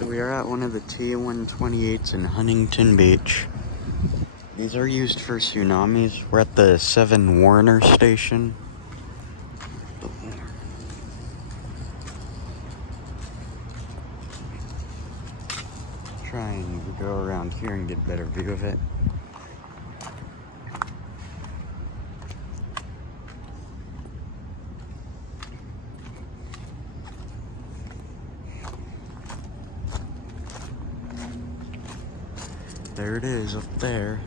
So we are at one of the T-128s in Huntington Beach. These are used for tsunamis. We're at the 7 Warner station. Try and go around here and get a better view of it. There it is up there.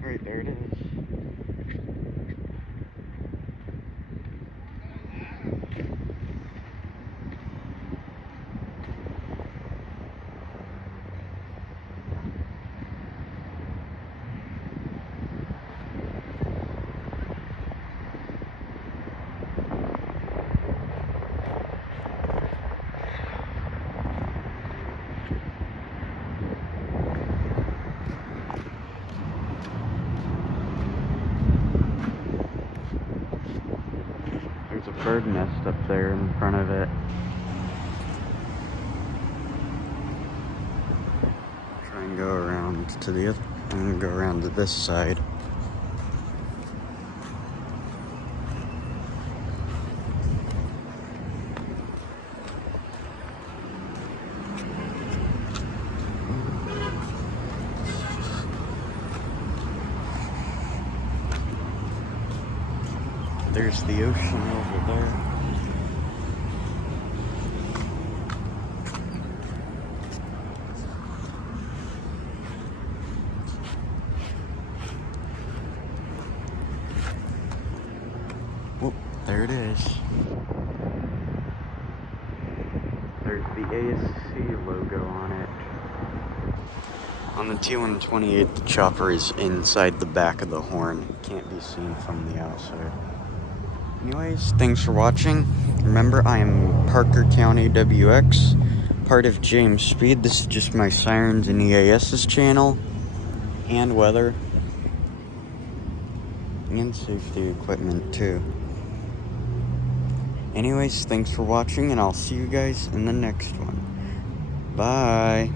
Right, there it is. There's a bird nest up there in front of it. Try and go around to the other, and go around to this side. There's the ocean over there. Oh, there it is. There's the ASC logo on it. On the T-128, the chopper is inside the back of the horn. It can't be seen from the outside. Anyways, thanks for watching. Remember, I am ParkerCountyWX, part of James Speed. This is just my Sirens and EAS's channel, and weather, and safety equipment too. Anyways, thanks for watching, and I'll see you guys in the next one. Bye.